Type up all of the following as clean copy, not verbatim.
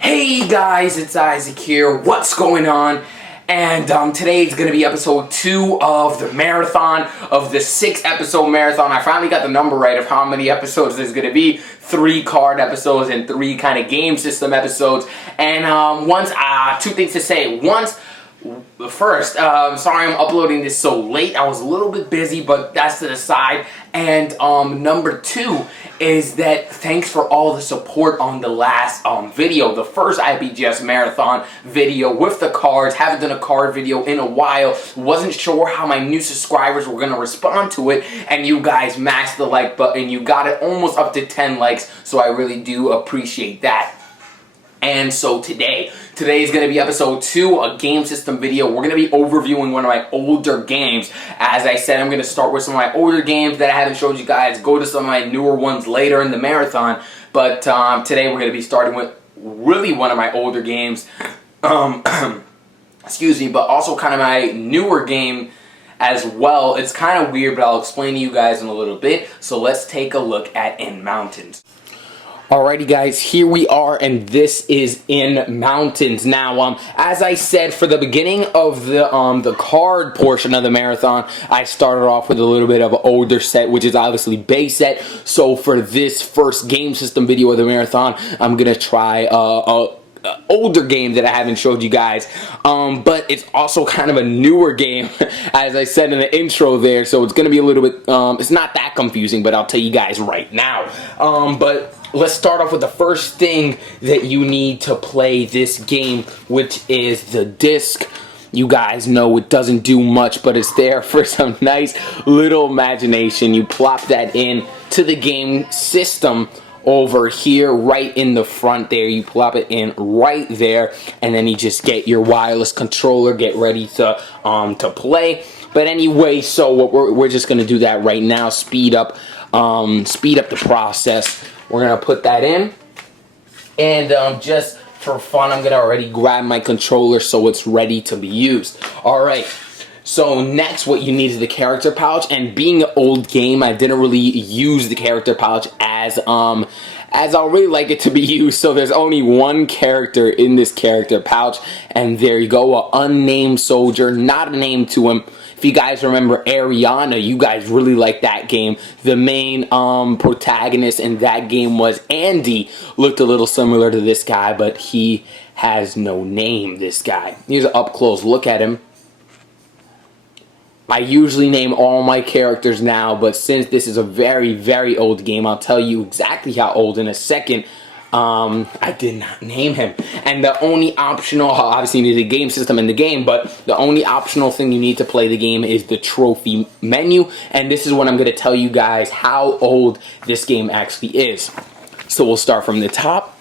Hey guys, it's Isaac here. What's going on? And today is going to be episode 2 of the marathon, of the 6-episode marathon. I finally got the number right of how many episodes there's going to be. 3 card episodes and 3 kind of game system episodes. And two things to say. First, sorry I'm uploading this so late. I was a little bit busy, but that's to the side. And number 2 is that thanks for all the support on the last video, the first IPGS marathon video with the cards. Haven't done a card video in a while. Wasn't sure how my new subscribers were going to respond to it, and you guys mashed the like button. You got it almost up to 10 likes, so I really do appreciate that. And so today is going to be episode 2, a game system video. We're going to be overviewing one of my older games. As I said, I'm going to start with some of my older games that I haven't showed you guys, go to some of my newer ones later in the marathon. But today we're going to be starting with really one of my older games. Excuse me, but also kind of my newer game as well. It's kind of weird, but I'll explain to you guys in a little bit. So let's take a look at In Mountains. Alrighty guys, here we are, and this is In Mountains. Now, as I said, for the beginning of the card portion of the marathon, I started off with a little bit of an older set, which is obviously base set. So for this first game system video of the marathon, I'm gonna try older game that I haven't showed you guys, but it's also kind of a newer game, as I said in the intro there, so it's gonna be a little bit it's not that confusing, but I'll tell you guys right now. But let's start off with the first thing that you need to play this game, which is the disc. You guys know it doesn't do much, but it's there for some nice little imagination. You plop that in to the game system over here, right in the front there. You plop it in right there, and then you just get your wireless controller, get ready to play. But anyway, so what we're just gonna do that right now. Speed up the process. We're gonna put that in, and just for fun, I'm gonna already grab my controller so it's ready to be used. All right. So next, what you need is the character pouch, and being an old game, I didn't really use the character pouch as I really like it to be used. So there's only one character in this character pouch, and there you go, an unnamed soldier, not a name to him. If you guys remember Ariana, you guys really like that game. The main protagonist in that game was Andy. Looked a little similar to this guy, but he has no name, this guy. Here's an up-close look at him. I usually name all my characters now, but since this is a very, very old game, I'll tell you exactly how old in a second. I did not name him. And the only optional, obviously you need a game system in the game, but the only optional thing you need to play the game is the trophy menu. And this is what I'm going to tell you guys how old this game actually is. So we'll start from the top.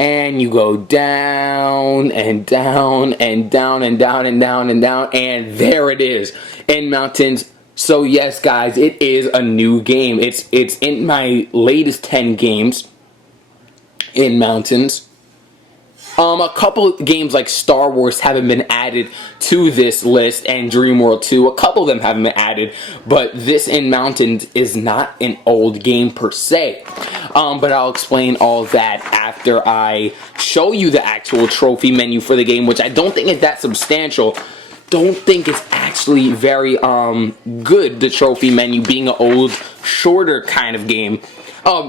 And you go down and down and down and down and down and down, and there it is, In Mountains. So yes, guys, it is a new game. It's in my latest 10 games, In Mountains. A couple games like Star Wars haven't been added to this list, and Dream World 2, a couple of them haven't been added, but this In Mountains is not an old game per se. But I'll explain all that after I show you the actual trophy menu for the game, which I don't think is that substantial. Don't think it's actually very good, the trophy menu, being an old, shorter kind of game.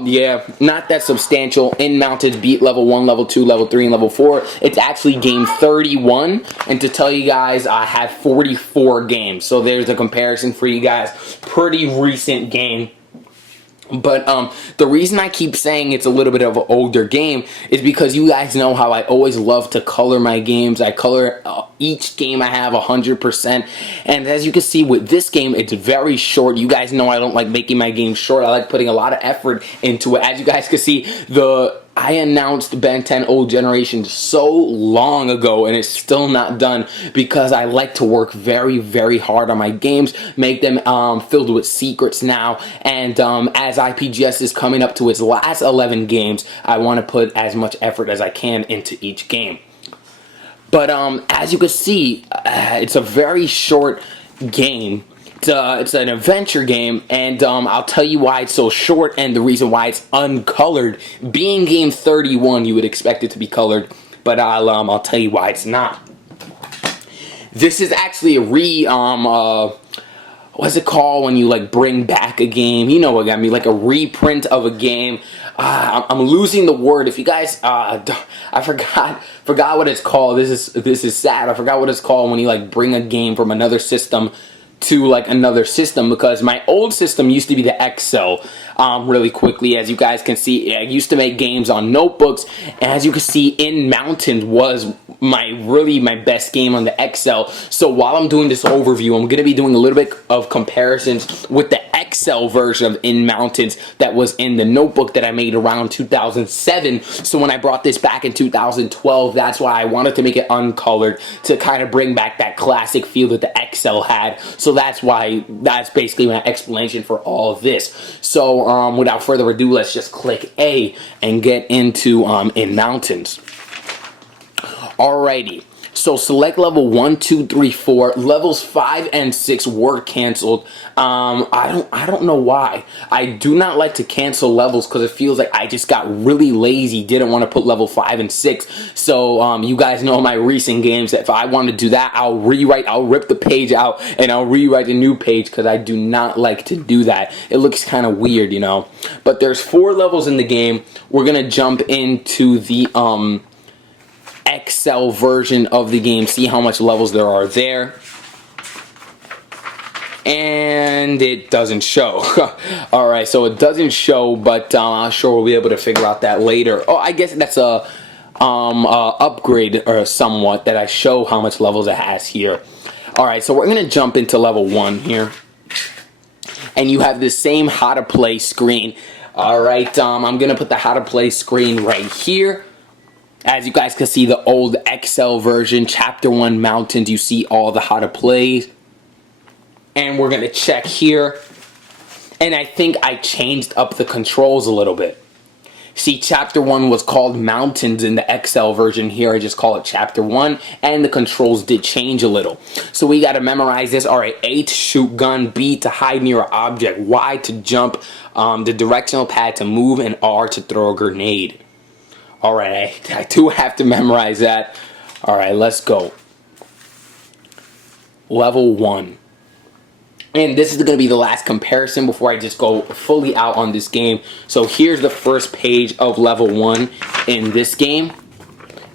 Yeah, not that substantial. In Mountains beat level 1, level 2, level 3, and level 4. It's actually game 31, and to tell you guys, I have 44 games. So there's a comparison for you guys. Pretty recent game. But the reason I keep saying it's a little bit of an older game is because you guys know how I always love to color my games. I color each game I have 100%. And as you can see with this game, it's very short. You guys know I don't like making my games short. I like putting a lot of effort into it. As you guys can see, I announced Ben 10 Old Generation so long ago, and it's still not done because I like to work very, very hard on my games, make them filled with secrets now, and as IPGS is coming up to its last 11 games, I want to put as much effort as I can into each game. But as you can see, it's a very short game, It's an adventure game, and I'll tell you why it's so short and the reason why it's uncolored. Being game 31, you would expect it to be colored, but I'll tell you why it's not. This is actually a what's it called when you like bring back a game? You know what I mean, like a reprint of a game. I'm losing the word. If you guys, I forgot what it's called. This is sad. I forgot what it's called when you like bring a game from another system to like another system, because my old system used to be the Excel. Really quickly, as you guys can see, I used to make games on notebooks, and as you can see, In Mountains was my best game on the Excel. So while I'm doing this overview, I'm going to be doing a little bit of comparisons with the Excel version of In Mountains that was in the notebook that I made around 2007. So when I brought this back in 2012, that's why I wanted to make it uncolored, to kind of bring back that classic feel that the Excel had. So that's basically my explanation for all of this. So without further ado, let's just click A and get into In Mountains. Alrighty, so select level 1, 2, 3, 4. Levels 5 and 6 were canceled. I don't know why. I do not like to cancel levels because it feels like I just got really lazy, didn't want to put level 5 and 6. So you guys know my recent games that if I want to do that, I'll rip the page out and I'll rewrite a new page, because I do not like to do that. It looks kind of weird, you know. But there's 4 levels in the game. We're gonna jump into the Excel version of the game, see how much levels there are there, and it doesn't show. Alright, so it doesn't show, but I'm sure we'll be able to figure out that later. Oh, I guess that's a upgrade or somewhat, that I show how much levels it has here. Alright, so we're gonna jump into level 1 here, and you have the same how to play screen. Alright, I'm gonna put the how to play screen right here. As you guys can see, the old Excel version, Chapter 1 Mountains, you see all the how to plays. And we're going to check here. And I think I changed up the controls a little bit. See, Chapter 1 was called Mountains in the Excel version. Here, I just call it Chapter 1. And the controls did change a little. So we got to memorize this. Alright, A to shoot gun, B to hide near an object, Y to jump, the directional pad to move, and R to throw a grenade. Alright, I do have to memorize that. Alright, let's go. Level 1. And this is going to be the last comparison before I just go fully out on this game. So here's the first page of level 1 in this game.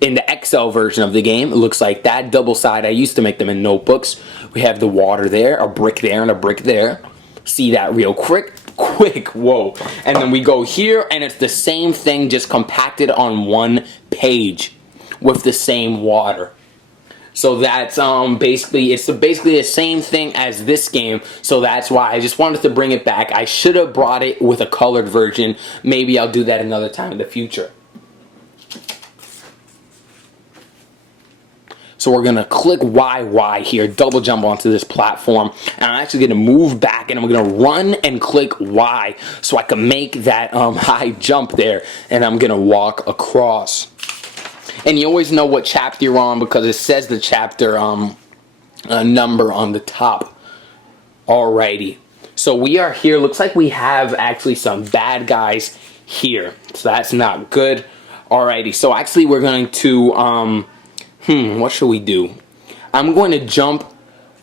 In the Excel version of the game, it looks like that. Double side, I used to make them in notebooks. We have the water there, a brick there, and a brick there. See that real quick, whoa. And then we go here, and it's the same thing, just compacted on one page with the same water. So that's basically the same thing as this game. So that's why I just wanted to bring it back. I should have brought it with a colored version. Maybe I'll do that another time in the future. So we're going to click YY here, double jump onto this platform, and I'm actually going to move back, and I'm going to run and click Y so I can make that high jump there, and I'm going to walk across. And you always know what chapter you're on because it says the chapter number on the top. Alrighty, so we are here. Looks like we have actually some bad guys here, so that's not good. Alrighty, so actually we're going to what should we do? I'm going to jump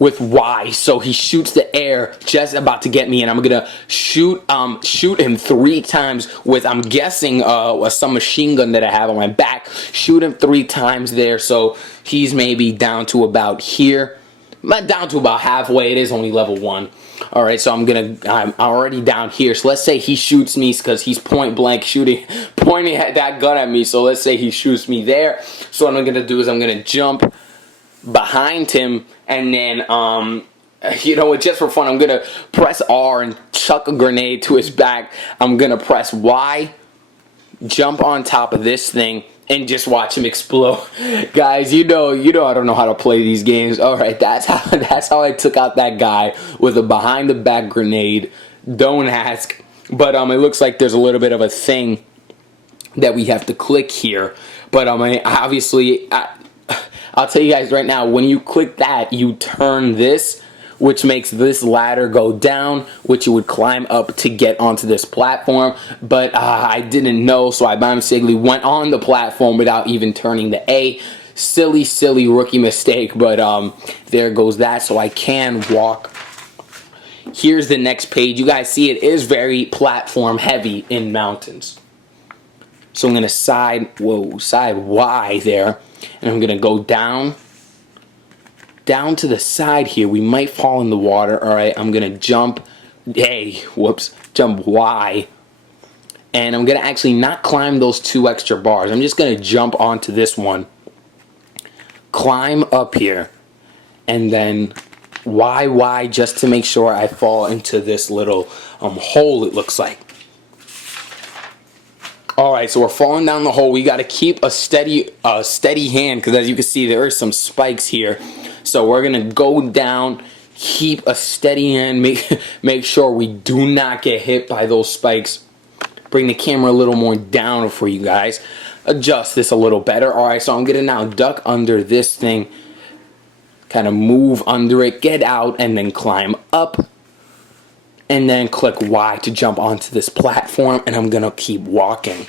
with Y, so he shoots the air just about to get me, and I'm gonna shoot him 3 times with, I'm guessing, some machine gun that I have on my back. Shoot him 3 times there, so he's maybe down to about here. Not down to about halfway. It is only level 1. All right, so I'm already down here. So let's say he shoots me because he's point blank pointing at that gun at me. So let's say he shoots me there. So what I'm gonna do is I'm gonna jump behind him, and then you know what, just for fun, I'm gonna press R and chuck a grenade to his back. I'm gonna press Y, jump on top of this thing, and just watch him explode. Guys, you know I don't know how to play these games. Alright, that's how I took out that guy with a behind the back grenade. Don't ask. But it looks like there's a little bit of a thing that we have to click here. But obviously I'll tell you guys right now, when you click that, you turn this which makes this ladder go down, which you would climb up to get onto this platform. But I didn't know, so I by mistakenly went on the platform without even turning the A. Silly rookie mistake, but there goes that. So I can walk. Here's the next page. You guys see it is very platform heavy in mountains. So I'm going to side Y there, and I'm going to go down to the side here. We might fall in the water. All right, I'm going to jump jump Y, and I'm going to actually not climb those 2 extra bars. I'm just going to jump onto this one, climb up here, and then Y just to make sure I fall into this little hole, it looks like. Alright, so we're falling down the hole. We got to keep a steady hand, because as you can see, there are some spikes here. So we're going to go down, keep a steady hand, make sure we do not get hit by those spikes. Bring the camera a little more down for you guys. Adjust this a little better. Alright, so I'm going to now duck under this thing, kind of move under it, get out, and then climb up. And then click Y to jump onto this platform, and I'm going to keep walking.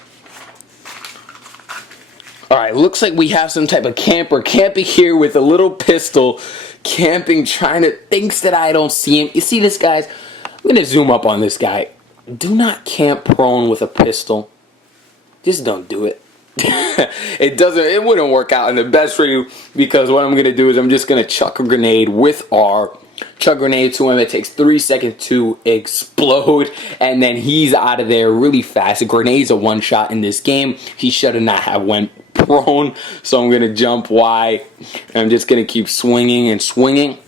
Alright, looks like we have some type of camper camping here with a little pistol, camping, thinks that I don't see him. You see this, guys? I'm going to zoom up on this guy. Do not camp prone with a pistol. Just don't do it. It wouldn't work out in the best for you, because what I'm going to do is I'm just going to chuck a grenade with R. Chuck grenade to him. It takes 3 seconds to explode, and then he's out of there really fast. A grenade's a one shot in this game. He should have not have went prone. So I'm gonna jump Y, and I'm just gonna keep swinging and swinging,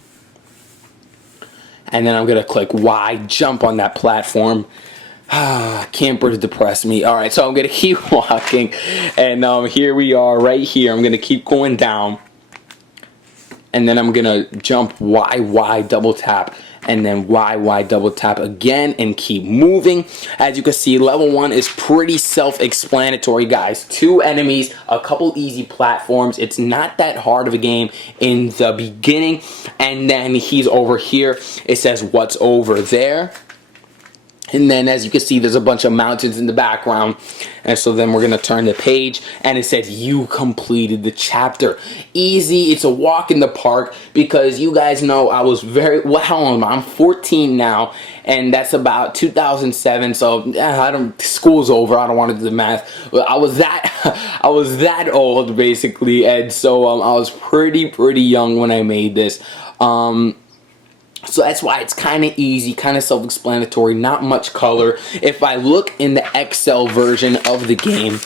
and then I'm gonna click Y, jump on that platform. Campers depress me. Alright, so I'm gonna keep walking, and here we are right here. I'm gonna keep going down, and then I'm gonna jump Y double tap, and then Y double tap again, and keep moving. As you can see, level 1 is pretty self-explanatory, guys. 2 enemies, a couple easy platforms. It's not that hard of a game in the beginning, and then he's over here. It says what's over there. And then, as you can see, there's a bunch of mountains in the background. And so then we're going to turn the page, and it says you completed the chapter. Easy. It's a walk in the park, because you guys know I was how old am I? I'm 14 now, and that's about 2007. So school's over. I don't want to do the math. I was that old, basically. And so I was pretty young when I made this. So that's why it's kind of easy, kind of self-explanatory, not much color. If I look in the XL version of the game,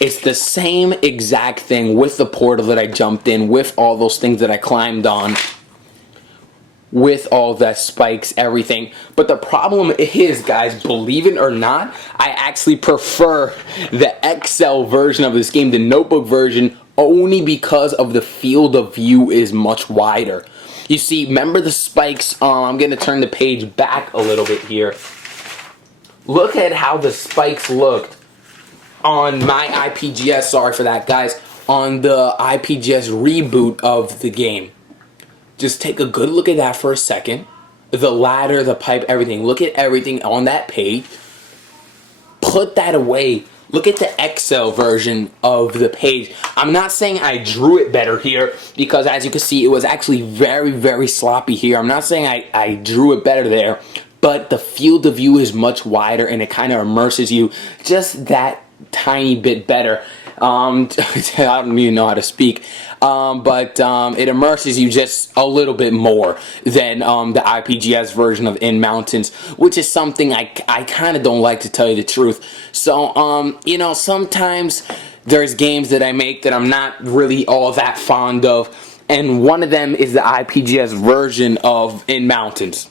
it's the same exact thing with the portal that I jumped in, with all those things that I climbed on, with all the spikes, everything. But the problem is, guys, believe it or not, I actually prefer the XL version of this game, the notebook version, only because of the field of view is much wider. You see, remember the spikes? I'm going to turn the page back a little bit here. Look at how the spikes looked on my IPGS. Sorry for that, guys. On the IPGS reboot of the game. Just take a good look at that for a second. The ladder, the pipe, everything. Look at everything on that page. Put that away. Look at the XL version of the page. I'm not saying I drew it better here, because as you can see, it was actually very sloppy here. I'm not saying I drew it better there, but the field of view is much wider, and it kind of immerses you just that tiny bit better. I don't even know how to speak. But it immerses you just a little bit more than the IPGS version of In Mountains, which is something I kind of don't like, to tell you the truth. So, you know, sometimes there's games that I make that I'm not really all that fond of, and one of them is the IPGS version of In Mountains.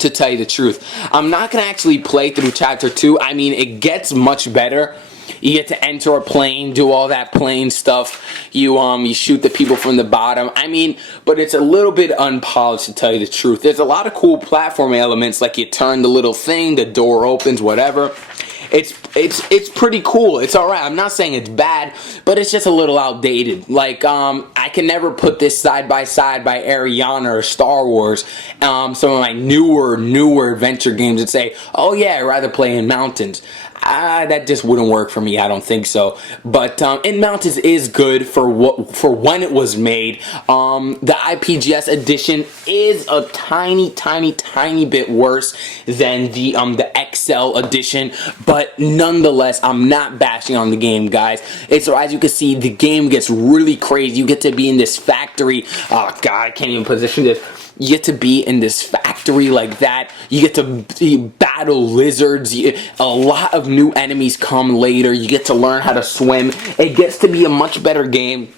To tell you the truth, I'm not going to actually play through Chapter 2. I mean, it gets much better. You get to enter a plane, do all that plane stuff. You shoot the people from the bottom. I mean, but it's a little bit unpolished, to tell you the truth. There's a lot of cool platform elements, like you turn the little thing, the door opens, whatever. it's pretty cool. It's all right. I'm not saying it's bad, but it's just a little outdated. Like I can never put this side by side by Ariana or Star Wars. Some of my newer adventure games that say, oh yeah, I'd rather play in mountains. That just wouldn't work for me. I don't think so. But In Mountains is good for when it was made. The IPGS edition is a tiny bit worse than the XL edition, but nonetheless, I'm not bashing on the game, guys. It's, as you can see, the game gets really crazy. You get to be in this factory. Oh God, I can't even position this. You get to be in this factory like that. You get to battle lizards. A lot of new enemies come later. You get to learn how to swim. It gets to be a much better game.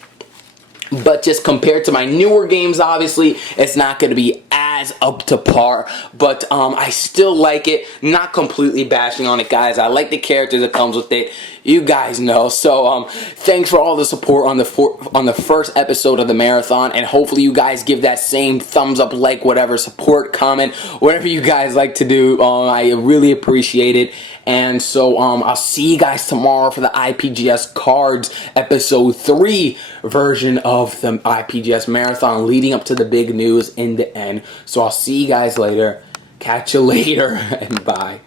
But just compared to my newer games, obviously, it's not going to be as up to par. But I still like it. Not completely bashing on it, guys. I like the characters that comes with it. You guys know. So thanks for all the support on the first episode of the marathon, and hopefully you guys give that same thumbs up, like, whatever, support, comment, whatever you guys like to do. I really appreciate it. And so I'll see you guys tomorrow for the IPGS cards episode 3 version of the IPGS marathon, leading up to the big news in the end. So I'll see you guys later. Catch you later, and bye.